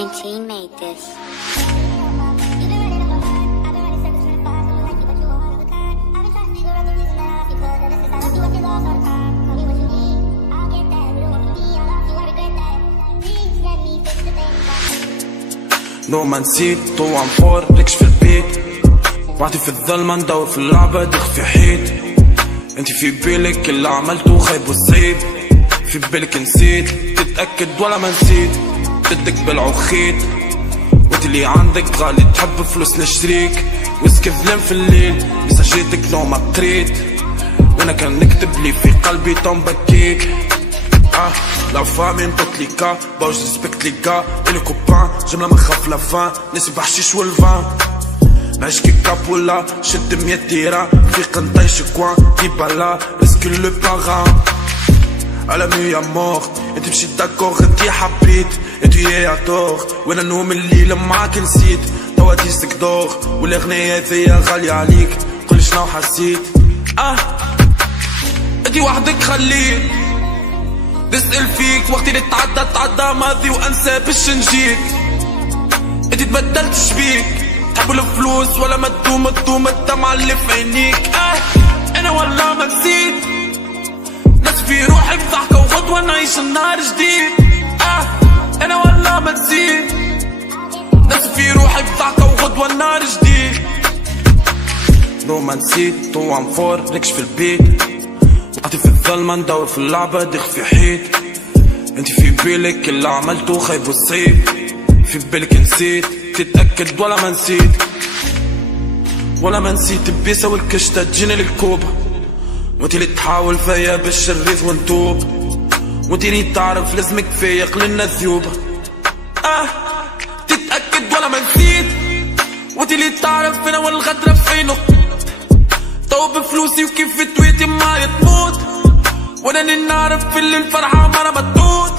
19 made this. لو ما نسيت طوع فور لكش في البيت، وحدي في الظلمة ندور في اللعبة تخفي حيط. انتي في بالك اللي عملته خايب وصعيب، في بالك نسيت تتأكد ولا ما نسيت. بدك بلع وخيط وانت اللي عندك غالي، تحب فلوس نشريك ويسكي ظلم في الليل. مساجيتك لو ما قريت وانا كان نكتب لي في قلبي طن بكيك. La femme in toutes les cas, bon je respecte les gars et les copains. J'aime la مخاف la fin, نسي بحشيش والفان. نعيش كي كابولا شد 100 تيرا في قنطيش كوان دي بالا ريسكي لو باغان. على مي يا مور انت مشيت داكوغ انتي حبيت انتي يا دور، وانا نوم الليل معاك نسيت. توا ديسك دور والاغنية هذيا غالية عليك، قولي شنو حسيت. انتي وحدك خليك نسأل فيك، وقت اللي تعدى ماضي وانسى باش نجيك. انتي تبدلتش بيك، تحب الفلوس ولا ما تدوم الدمعة اللي في عينيك. انا والله ما نسيت، ناس في روحي بضحكة وغدوة نعيش النهار جديد. انا والله ما نسيت، ناس في روحي بضحكة وغدوة النهار جديد. لو ما نسيت طوع فور لكش في البيت، وقتي في الظلمة ندور في اللعبة تخفي حيط. انتي في بالك اللي عملته خايب وصعيب، في بالك نسيت تتأكد ولا ما نسيت. ولا ما نسيت بيسة والكشتة تجيني الكوبة، وانتي اللي تحاول فيا باش نريد ونتوب، وانتي اللي تعرف لازمك فيا قلنا ذيوبة. تتأكد ولا ما نسيت، وانتي اللي تعرف انا والغدرة في عينك. طوب بفلوسي وكيف تويتي ما تموت، وانا اللي نعرف في اللي الفرحة مرة ما تموت.